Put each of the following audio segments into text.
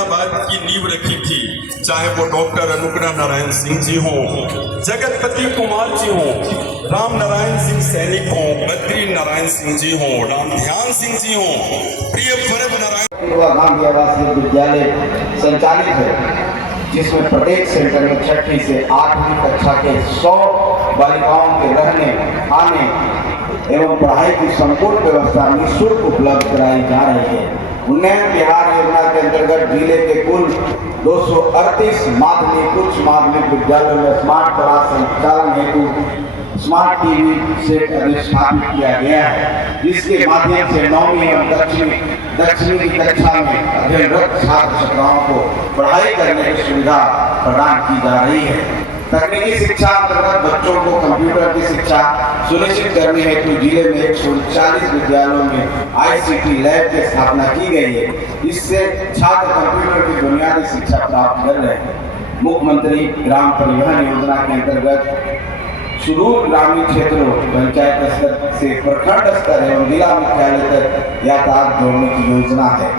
फरीदाबाद की नींव रखी थी, चाहे वो डॉक्टर अनुग्रह नारायण सिंह जी हो, जगतपति कुमार जी हो, राम नारायण सिंह सैनिक हो, बद्री नारायण सिंह जी हो, राम ध्यान सिंह जी हो, प्रिय भरत नारायण। गांधी आवासीय विद्यालय संचालित है, जिसमें प्रत्येक सेंटर में 6वीं से 8वीं कक्षा के 100 बालिकाओं के रहने, खाने एवं पढ़ाई की संपूर्ण व्यवस्था निःशुल्क उपलब्ध कराई जा रही है। उन्नयन बिहार योजना के अंतर्गत जिले के कुल 238 माध्यमिक उच्च माध्यमिक विद्यालयों में स्मार्ट क्लास संचालन हेतु स्मार्ट टीवी सेट स्थापित किया गया है, जिसके माध्यम से 9वीं एवं दक्षिणी की कक्षा में अध्ययनरत छात्र छात्राओं को पढ़ाई करने की सुविधा प्रदान की जा रही है। तकनीकी शिक्षा अंतर्गत बच्चों को कंप्यूटर की शिक्षा सुनिश्चित करने हेतु जिले में 140 विद्यालयों में ICT लैब की स्थापना की गई है। इससे छात्र कंप्यूटर की बुनियादी शिक्षा प्राप्त कर रहे हैं। मुख्यमंत्री ग्राम परिवहन योजना के अंतर्गत सुदूर ग्रामीण क्षेत्रों पंचायत स्तर से प्रखंड स्तर एवं जिला मुख्यालय तक यातायात जोड़ने की योजना है।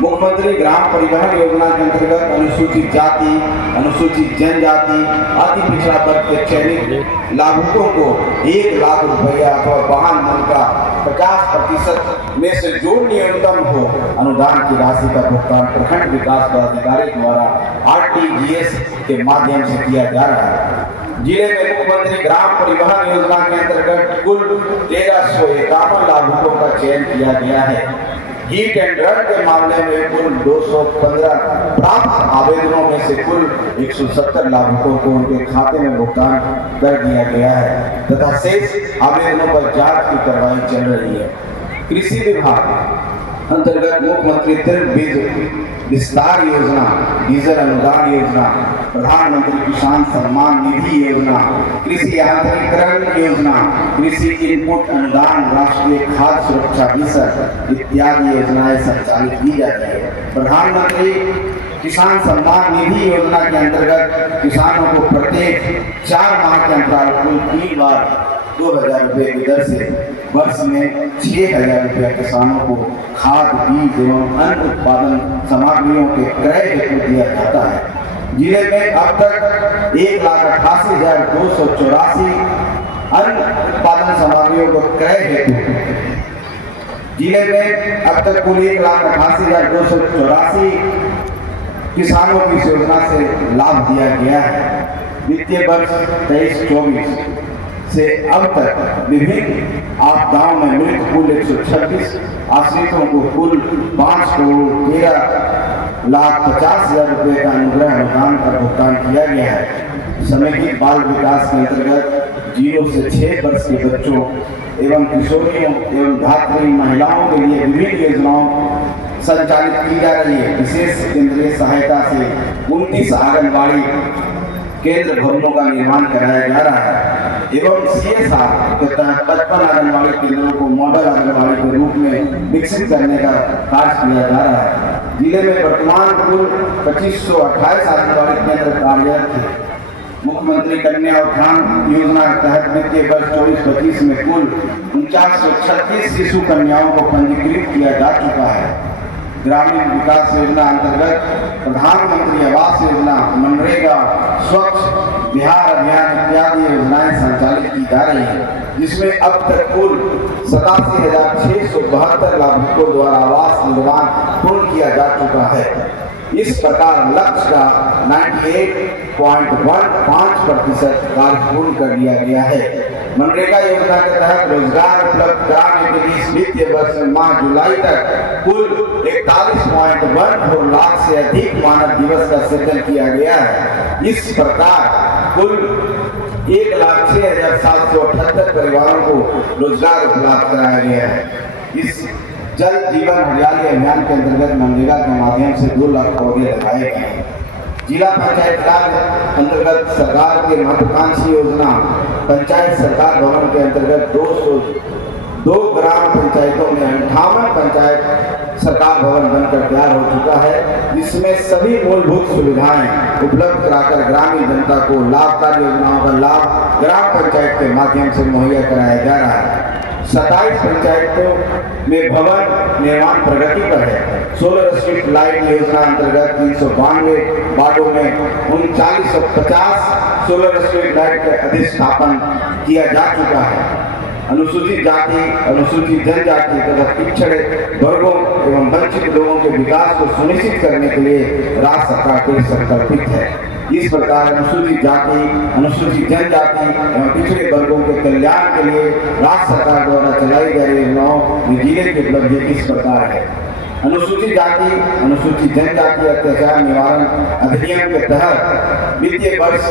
मुख्यमंत्री ग्राम परिवहन योजना के अंतर्गत अनुसूचित जाति, अनुसूचित जनजाति, अति पिछड़ा वर्ग के चयनित लाभुकों को 1 लाख रुपया अथवा वाहन मूल्य का 50% में से जो न्यूनतम हो अनुदान की राशि का भुगतान प्रखंड विकास पदाधिकारी द्वारा RTGS के माध्यम से किया जा रहा है। जिले में मुख्यमंत्री ग्राम परिवहन योजना के अंतर्गत कुल 1351 लाभुकों का चयन किया गया है। हीट एंड रन के मामले में कुल 215 प्राप्त आवेदनों में से कुल 170 लाभुकों को उनके खाते में भुगतान कर दिया गया है तथा शेष आवेदनों पर जांच की कार्रवाई चल रही है। कृषि विभाग अंतर्गत मुख्यमंत्री तीव्र बीज विस्तार योजना, डीजल अनुदान योजना, प्रधानमंत्री किसान सम्मान निधि योजना, कृषि यांत्रिकरण योजना, कृषि इनपुट अनुदान, राष्ट्रीय खाद्य सुरक्षा मिशन इत्यादि योजनाएं संचालित की जाती है। प्रधानमंत्री किसान सम्मान निधि योजना के अंतर्गत किसानों को प्रत्येक 4 माह के अंतराल कुल 3 बार 2000 रुपये की दर से वर्ष में 6000 रुपया किसानों को खाद, बीज एवं अन्य उत्पादन सामग्रियों के क्रय हेतु दिया जाता है। जिले में अब तक 1,88,284 अन्य उत्पादन सामग्रियों को क्रय हेतु जिले में अब तक कुल 1,88,284 किसानों की इस योजना से लाभ दिया गया है। वित्तीय वर्ष 23-24 से अब तक विभिन्न आपदाओं में मृत कुल 126 आश्रितों को कुल 5,13,50,000 रुपये का अनुग्रह अनुदान का भुगतान किया गया है। समेकित बाल विकास के अंतर्गत 0 से 6 वर्ष के बच्चों एवं किशोरियों एवं धात्री महिलाओं के लिए विभिन्न योजनाओं संचालित की जा रही है। विशेष केंद्रीय सहायता से 29 आंगनबाड़ी केंद्र भवनों का निर्माण कराया जा रहा है एवं CSR के तहत 55 आंगनबाड़ी केंद्रों को मॉडल आंगनबाड़ी के रूप में विकसित करने का कार्य किया जा रहा है। जिले में वर्तमान कुल 2528 आंगनबाड़ी केंद्र कार्यरत है। मुख्यमंत्री कन्या उत्थान योजना के तहत वित्तीय वर्ष 24-25 में कुल 4936 शिशु कन्याओं को पंजीकृत किया जा चुका है। ग्रामीण विकास योजना अंतर्गत प्रधानमंत्री आवास योजना, मनरेगा, स्वच्छ बिहार अभियान इत्यादि योजनाएं संचालित की जा रही है, जिसमें अब तक कुल 87,672 लाभुकों द्वारा आवास निर्माण पूर्ण किया जा चुका है। इस प्रकार लक्ष्य का 98.15% कार्य पूर्ण कर लिया गया है। मनरेगा योजना के तहत रोजगार उपलब्ध कराने के लिए इस वित्तीय वर्ष में माह जुलाई तक कुल 41.14 लाख से अधिक मानव दिवस का सृजन किया गया है। इस प्रकार कुल 1,06,778 परिवारों को रोजगार उपलब्ध कराया गया है। इस जल जीवन हरियाली अभियान के अंतर्गत मनरेगा के माध्यम से 2 लाख पौधे लगाए गए हैं। जिला पंचायत राज अंतर्गत सरकार के महत्वाकांक्षी योजना पंचायत सरकार भवन के अंतर्गत 202 ग्राम पंचायतों में 58 पंचायत सरकार भवन बनकर तैयार हो चुका है, जिसमें सभी मूलभूत सुविधाएं उपलब्ध कराकर ग्रामीण जनता को लाभकारी योजनाओं का लाभ ग्राम पंचायत के माध्यम से मुहैया कराया जा रहा है। 27 पंचायतों में भवन निर्माण प्रगति पर है। सोलर स्ट्रीट लाइट योजना अंतर्गत 392 वार्डों में 3950 सोलर स्ट्रीट लाइट का अधिष्ठापन किया जा चुका है। अनुसूचित जाति, अनुसूचित जनजाति तथा पिछड़े वर्गों एवं वंचित लोगों के विकास को सुनिश्चित करने के लिए राज्य सरकार को संकल्पित है। इस प्रकार अनुसूचित जाति, अनुसूचित जनजाति एवं पिछड़े वर्गों के कल्याण के लिए राज्य सरकार द्वारा चलाई जा रही योजनाओं में जिले की उपलब्धि इस प्रकार है। अनुसूचित जाति, अनुसूचित जनजाति अत्याचार निवारण अधिनियम के तहत वित्तीय वर्ष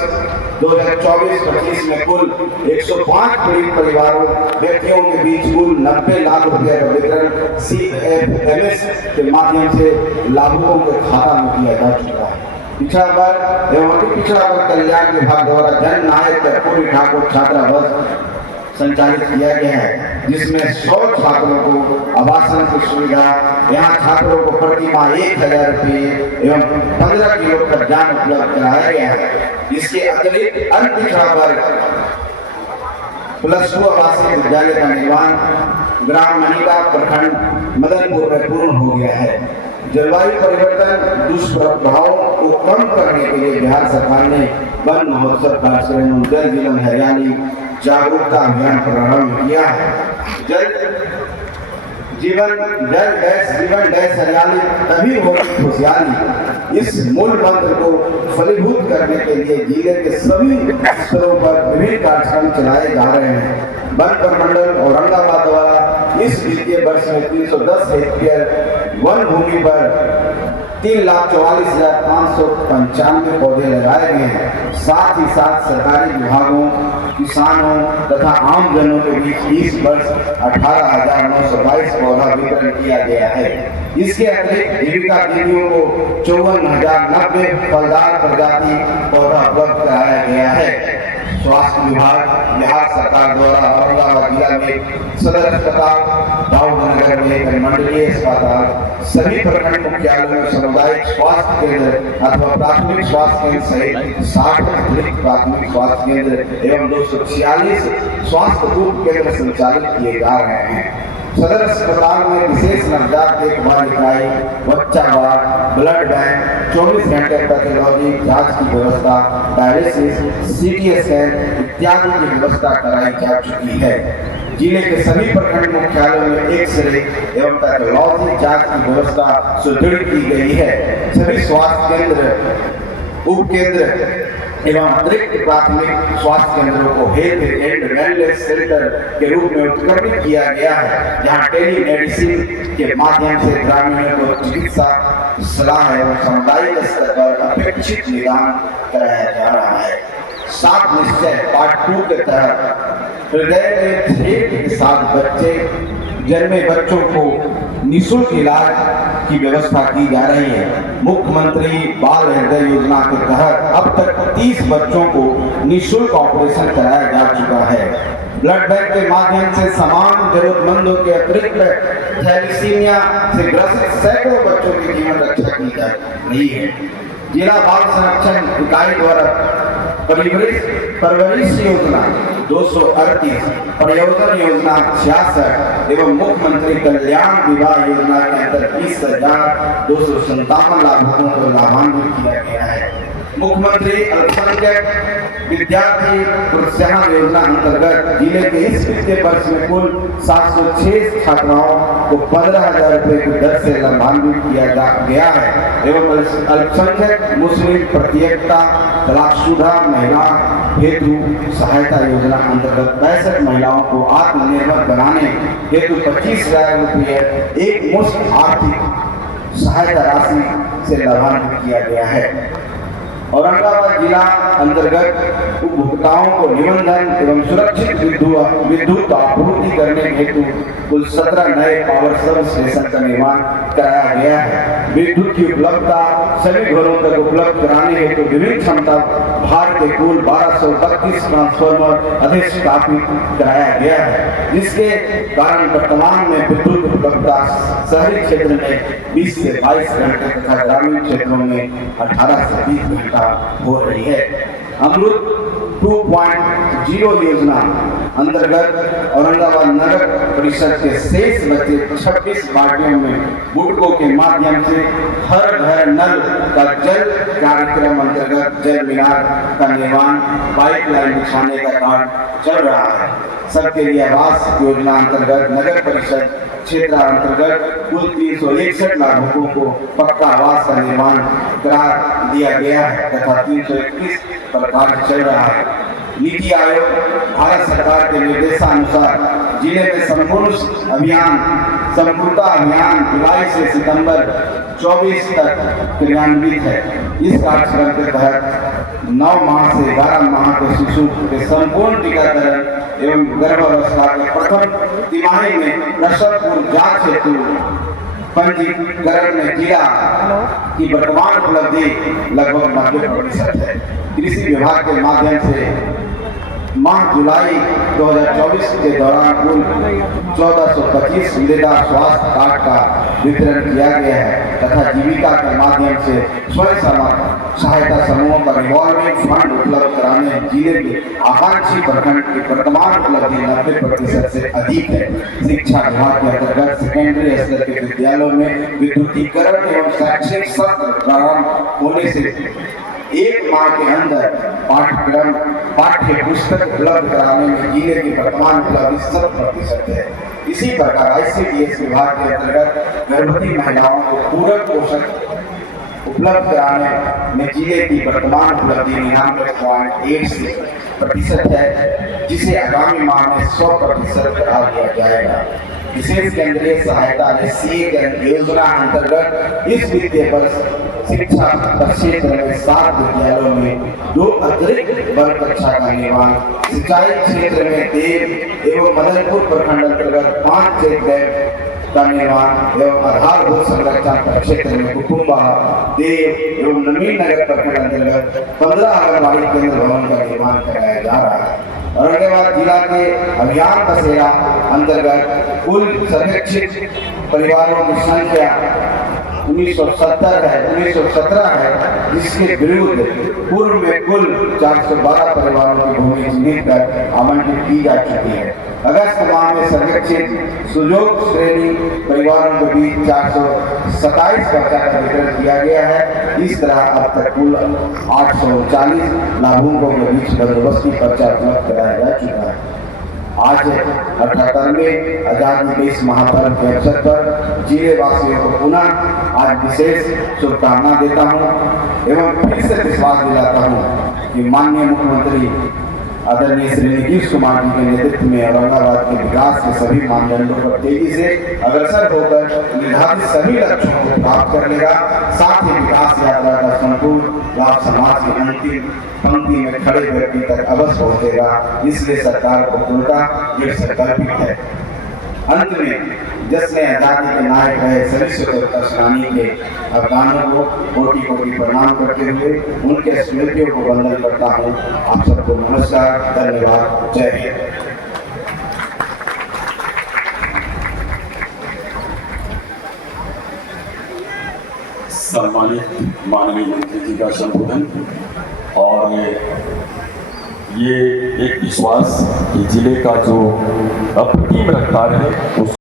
2024-25 में कुल 105 पीड़ित परिवारों व्यक्तियों के बीच कुल 90 लाख रुपए का वितरण CFMS के माध्यम से लाभुकों के खाता में किया जा चुका है। पिछड़ा वर्ग एवं अति पिछड़ा वर्ग कल्याण विभाग द्वारा जन नायक कर्पूरी ठाकुर छात्रावास संचालित किया गया है, जिसमें 100 छात्रों को आवासन की सुविधा, यहाँ छात्रों को प्रति माह 1000 रुपये एवं 15 किलो का ज्ञान उपलब्ध कराया गया है। इसके अतिरिक्त अन्य पिछड़ा वर्ग +2 आवासीय विद्यालय का निर्माण ग्राम मनिका प्रखंड मदनपुर में पूर्ण हो गया है। जलवायु परिवर्तन दुष्प्रभावों को कम करने के लिए बिहार सरकार ने वन महोत्सव कार्यक्रम जल जीवन हरियाली जागरूकता अभियान प्रारंभ किया है। जीवन डैश हरियाली तभी होगी खुशहाली। इस मूल मंत्र को फलीभूत करने के लिए जिले के सभी स्तरों पर विभिन्न कार्यक्रम चलाए जा रहे हैं। वन प्रमंडल औरंगाबाद द्वारा इस वित्तीय वर्ष में 310 हेक्टेयर वन भूमि पर 3,44,595 पौधे लगाए गए हैं। साथ ही साथ सरकारी विभागों, किसानों तथा आम जनों के बीच इस वर्ष 18,922 पौधा वितरण किया गया है। इसके अतिरिक्त जीविका दीदियों को 54,090 फलदार प्रजाति पौधा उपलब्ध कराया गया है। स्वास्थ्य विभाग बिहार सरकार द्वारा औरंगाबाद जिला में सदर अस्पताल, दाऊदनगर में एक मंडलीय अस्पताल, सभी प्रखंड मुख्यालयों में सामुदायिक स्वास्थ्य केंद्र अथवा प्राथमिक स्वास्थ्य केंद्र सहित 60 अतिरिक्त प्राथमिक स्वास्थ्य केंद्र एवं 246 स्वास्थ्य ग्रुप केंद्र संचालित किए जा रहे हैं। सदर अस्पताल में विशेष नवजात देखभाल इकाई, बच्चा वार्ड, ब्लड बैंक, 24 घंटे पैथोलॉजी जांच की व्यवस्था, डायलिसिस, CT स्कैन इत्यादि की व्यवस्था कराई जा चुकी है। जिले के सभी प्रखंड मुख्यालयों में एक्सरे एवं पैथोलॉजी जांच की व्यवस्था सुदृढ़ की गई है। सभी स्वास्थ्य केंद्र, उप केंद्र एवं अतिरिक्त प्राथमिक स्वास्थ्य केंद्रों को हेल्थ एंड वेलनेस सेंटर के रूप में उत्क्रमित किया गया है, जहां टेली मेडिसिन के माध्यम से ग्रामीणों को चिकित्सा सलाह एवं सामुदायिक स्तर पर अपेक्षित निदान कराया जा रहा है। सात निश्चय पार्ट 2 के तहत हृदय में छेद के साथ जन्मे बच्चों को निःशुल्क इलाज की व्यवस्था की जा रही है। मुख्यमंत्री बाल हृदय योजना के तहत अब तक 30 बच्चों को निःशुल्क ऑपरेशन कराया जा चुका है। ब्लड बैंक के माध्यम से समान जरूरतमंदों के अतिरिक्त थैलेसीमिया से ग्रसित सैकड़ों बच्चों की जीवन रक्षा की जा रही है। जिला बाल संरक्षण इकाई द्वारा परवरिश योजना 238, प्रयोजन योजना 66 एवं मुख्यमंत्री कल्याण विवाह योजना के अंतर्गत 20,257 लाभुकों को लाभान्वित किया गया है। मुख्यमंत्री अल्पसंख्यक विद्यार्थी प्रोत्साहन योजना अंतर्गत जिले के इस वित्तीय वर्ष में कुल 706 छात्राओं को 15,000 रुपए की दर से लाभान्वित किया गया है एवं अल्पसंख्यक मुस्लिम प्रत्येकता तलाकशुदा महिला हेतु सहायता योजना अंतर्गत 65 महिलाओं को आत्मनिर्भर बनाने हेतु 25,000 रुपये एक मुश्त आर्थिक सहायता राशि से लाभान्वित किया गया है। औरंगाबाद जिला अंतर्गत उपभोक्ताओं को निबंधन एवं सुरक्षित विद्युत आपूर्ति करने हेतु कुल 17 नए पावर सब स्टेशन का निर्माण कराया गया है। विद्युत की उपलब्धता सभी घरों तक उपलब्ध कराने हेतु विभिन्न क्षमता भार के कुल 1232 ट्रांसफार्मर अधिष्ठापित कराया गया है, जिसके कारण वर्तमान में विद्युत उपलब्धता शहरी क्षेत्र में 20 से 22 घंटे तथा ग्रामीण क्षेत्रों में 18 से 20 घंटा हो रही है। अमृत 2.0 योजना अंतर्गत औरंगाबाद नगर परिषद के शेष बचे 26 वार्डों में बुडको के माध्यम से हर घर नल का जल कार्यक्रम अंतर्गत जल मीनार का निर्माण, पाइपलाइन बिछाने का कार्य चल रहा है। सबके लिए आवास योजना अंतर्गत नगर परिषद क्षेत्र अंतर्गत कुल 361 लाभुकों को पक्का आवास का निर्माण करा दिया गया है तथा 321 पर कार्य चल रहा है। नीति आयोग भारत सरकार के निर्देशानुसार जिले में संपूर्णता अभियान जुलाई से सितंबर 24 तक क्रियान्वित है। इस कार्यक्रम के तहत 9 माह से 12 माह के शिशु के संपूर्ण टीकाकरण एवं गर्भावस्था के प्रथम तिमाही में प्रसव पूर्व जांच हेतु पंजीकरण में जिला की वर्तमान उपलब्धि लगभग 90% है। कृषि विभाग के माध्यम से माह जुलाई 2024 के दौरान कुल 1425 मृदा स्वास्थ्य कार्ड का वितरण किया गया है तथा जीविका के माध्यम से स्वयं सहायता समूहों का रिवॉल्विंग फंड उपलब्ध कराने जिले के आकांक्षी प्रखंड की वर्तमान उपलब्धि 90% से अधिक है। शिक्षा विभाग के अंतर्गत सेकेंडरी स्तर के विद्यालयों में विद्युतीकरण एवं शैक्षिक सत्र प्रारंभ होने से 1 माह के अंदर पाठ्य पुस्तक उपलब्ध कराने में जिले की वर्तमान उपलब्धि 100% है। इसी प्रकार ICDS विभाग के अंतर्गत गर्भवती महिलाओं को पूरक पोषण उपलब्ध कराने में जिले की वर्तमान उपलब्धि 99.8% है, जिसे आगामी माह में 100% करा दिया जाएगा। विशेष केंद्रीय सहायता योजना अंतर्गत इस वित्तीय वर्ष शिक्षा क्षेत्र में 7 विद्यालयों में 2 अतिरिक्त वर्ग कक्षा का निर्माण, सिंचाई क्षेत्र में देव एवं मदनपुर प्रखंड अंतर्गत 5 चेक डैम का निर्माण एवं आधारभूत संरचना क्षेत्र में कुटुम्बा देव एवं नवीन नगर प्रखंड अंतर्गत 15 आंगनबाड़ी केंद्र भवन का निर्माण कराया जा रहा है। औरंगाबाद जिला के अभियान बसेरा अंतर्गत कुल संरक्षित परिवारों की संख्या 1917 है, जिसके विरुद्ध पूर्व में कुल 412 परिवारों की भूमि चिन्हित कर आवंटित की जा चुकी है। अगस्त माह में संरक्षित सुयोग श्रेणी परिवारों के बीच 427 पर्चा का वितरण किया गया है। इस तरह अब तक कुल 840 लाभुकों के बीच बंदोबस्ती पर्चा उपलब्ध कराया जा चुका है। आज 78वें आजादी के इस महापर्व के अवसर पर जिले वासियों को पुनः आज विशेष शुभकामना देता हूँ एवं फिर से विश्वास दिलाता हूँ कि माननीय मुख्यमंत्री आदरणीय श्री नीतीश कुमार जी के नेतृत्व में औरंगाबाद के विकास के सभी मानदंडों पर तेजी से अग्रसर होकर निर्धारित सभी लक्ष्यों को प्राप्त कर लेगा। साथ ही विकास यात्रा का संपूर्ण लाभ समाज की अंतिम पंक्ति में खड़े व्यक्ति तक अवश्य पहुंचेगा। इसलिए सरकार को पूर्णता ये संकल्पित है। अंत में जिसने आजादी के नायक रहे सभी स्वतंत्रता सेनानी के अवदानों को कोटि कोटि प्रणाम करते हुए उनके स्मृतियों को वंदन करता हूँ। आप सबको नमस्कार, धन्यवाद, जय हिंद। सम्मानित माननीय मंत्री जी का संबोधन और ये एक विश्वास कि जिले का जो अप्रतिम रफ्तार है उस